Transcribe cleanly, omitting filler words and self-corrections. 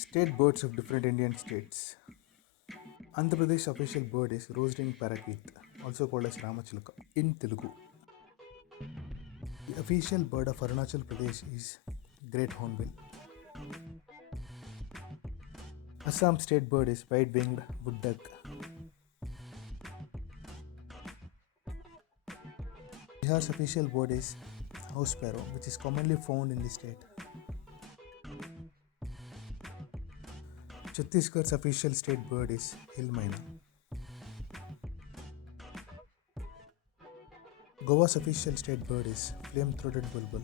State birds of different Indian states. Andhra Pradesh official bird is roosting parakeet, also called as Ramachilka in Telugu. The official bird of Arunachal Pradesh is great hornbill. Assam state bird is white-winged wood duck. Bihar's official bird is house sparrow, which is commonly found in the state. Chhattisgarh's official state bird is hill myna. Goa's official state bird is flame-throated bulbul.